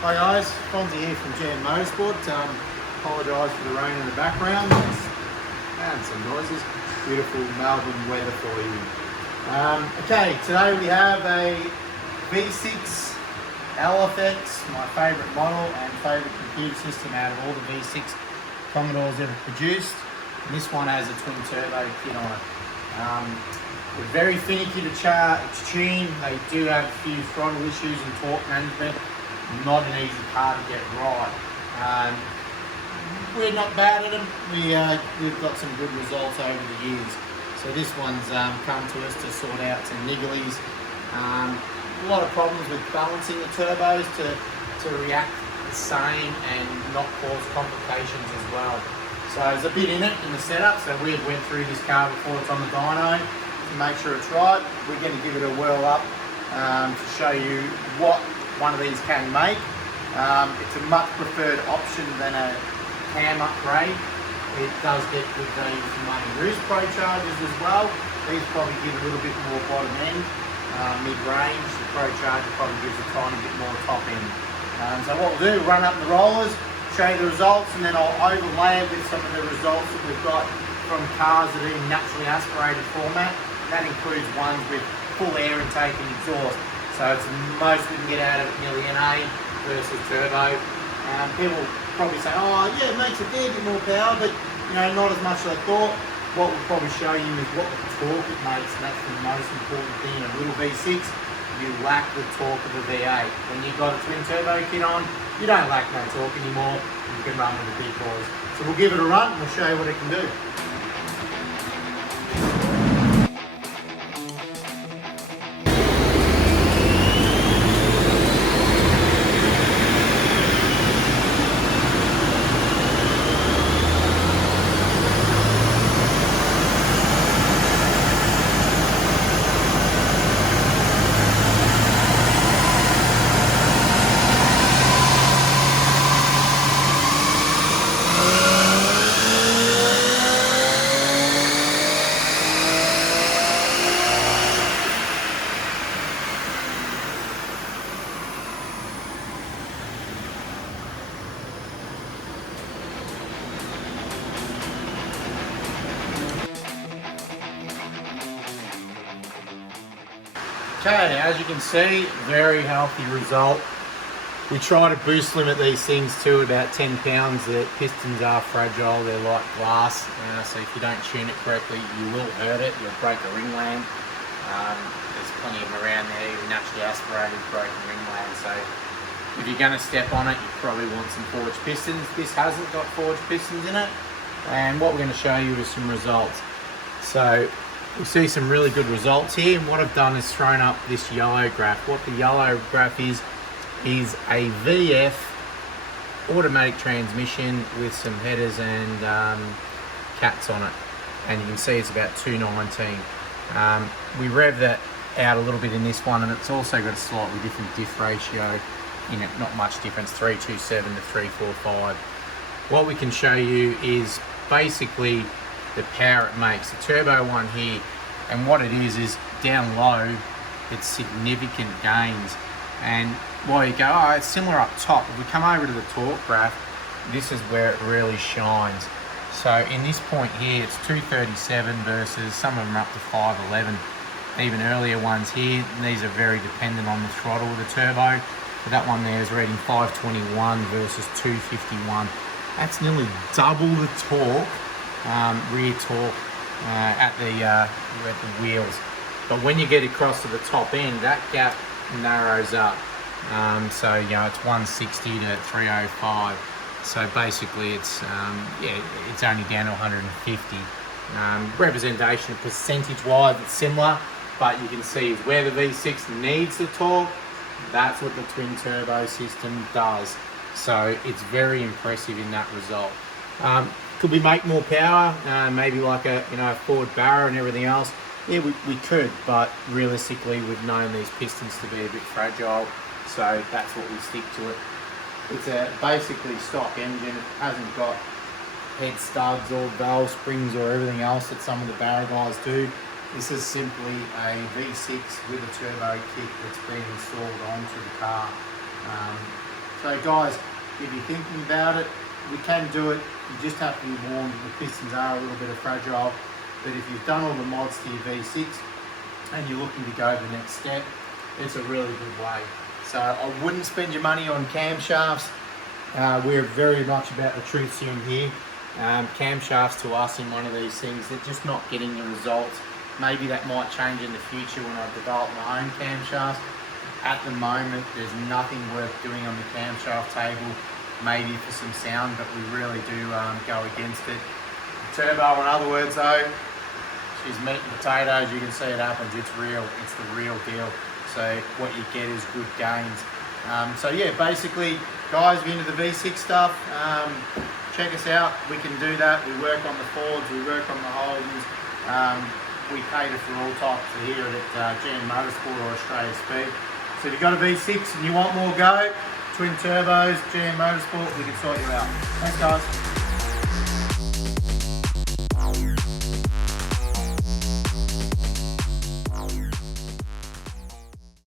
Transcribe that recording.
Hi guys, Fonzie here from Motorsport. Apologise for the rain in the background and some noises. Beautiful Melbourne weather for you. Okay, today we have a V6 LFX, my favourite model and favourite computer system out of all the V6 Commodores ever produced. And this one has a twin turbo kit on it. They're very finicky to tune. They do have a few throttle issues and torque management. Not an easy car to get right. We're not bad at them. We've got some good results over the years. So this one's come to us to sort out some nigglies. A lot of problems with balancing the turbos to react the same and not cause complications as well. So there's a bit in it in the setup. So we went through this car before it's on the dyno to make sure it's right. We're going to give it a whirl up to show you what one of these can make. It's a much preferred option than a cam upgrade. It does get good value for money. There is Pro chargers as well. These probably give a little bit more bottom end, mid-range. The Pro charger probably gives a tiny bit more top end. So what we'll do, run up the rollers, show you the results, and then I'll overlay it with some of the results that we've got from cars that are in naturally aspirated format. That includes ones with full air intake and exhaust. So it's the most we can get out of it, nearly an A versus turbo. People probably say, oh yeah, it makes a fair bit more power, but not as much as I thought. What we'll probably show you is what the torque it makes, and that's the most important thing. A little V6, you lack the torque of a V8. When you've got a twin turbo kit on, you don't lack no torque anymore. You can run with the big boys. So we'll give it a run and we'll show you what it can do. Okay, as you can see, very healthy result. We try to boost limit these things to about 10 pounds. The pistons are fragile, they're like glass, so if you don't tune it correctly, you will hurt it, you'll break a ring land. There's plenty of them around there, naturally aspirated broken ring land, so if you're going to step on it, you probably want some forged pistons. This hasn't got forged pistons in it, and what we're going to show you is some results. So we see some really good results here, and what I've done is thrown up this yellow graph. What the yellow graph is a VF automatic transmission with some headers and cats on it, and you can see it's about 219. We rev that out a little bit in this one, and it's also got a slightly different diff ratio in it, not much difference, 327 to 345. What we can show you is basically the power it makes. The turbo one here, and what it is down low, it's significant gains. And while you go, oh, it's similar up top, if we come over to the torque graph, this is where it really shines. So in this point here, it's 237 versus some of them are up to 511. Even earlier ones here, these are very dependent on the throttle of the turbo. But that one there is reading 521 versus 251. That's nearly double the torque, rear torque at the wheels. But when you get across to the top end, that gap narrows up. So it's 160 to 305. So basically, it's it's only down to 150. Representation percentage-wise, it's similar, but you can see where the V6 needs the torque. That's what the twin turbo system does. So it's very impressive in that result. Could we make more power? Maybe like a Ford Barra and everything else. Yeah, we could, but realistically, we've known these pistons to be a bit fragile, so that's what we stick to it. It's a basically stock engine. It hasn't got head studs or valve springs or everything else that some of the Barra guys do. This is simply a V6 with a turbo kit that's been installed onto the car. So guys, if you're thinking about it, we can do it. You just have to be warned that the pistons are a little bit fragile. But if you've done all the mods to your V6 and you're looking to go the next step, it's a really good way. So I wouldn't spend your money on camshafts. We're very much about the truth serum here. Camshafts to us in one of these things, they're just not getting the results. Maybe that might change in the future when I develop my own camshafts. At the moment, there's nothing worth doing on the camshaft table, maybe for some sound, but we really do go against it. The turbo, in other words though, she's meat and potatoes. You can see it happens, it's real, it's the real deal. So what you get is good gains. So yeah, basically, guys, if you're into the V6 stuff, check us out. We can do that. We work on the Fords, we work on the Holdens. We cater for all types here at GM Motorsport or Australia Speed. So if you've got a V6 and you want more go, twin turbos, GM Motorsport, we can sort you out. Thanks guys.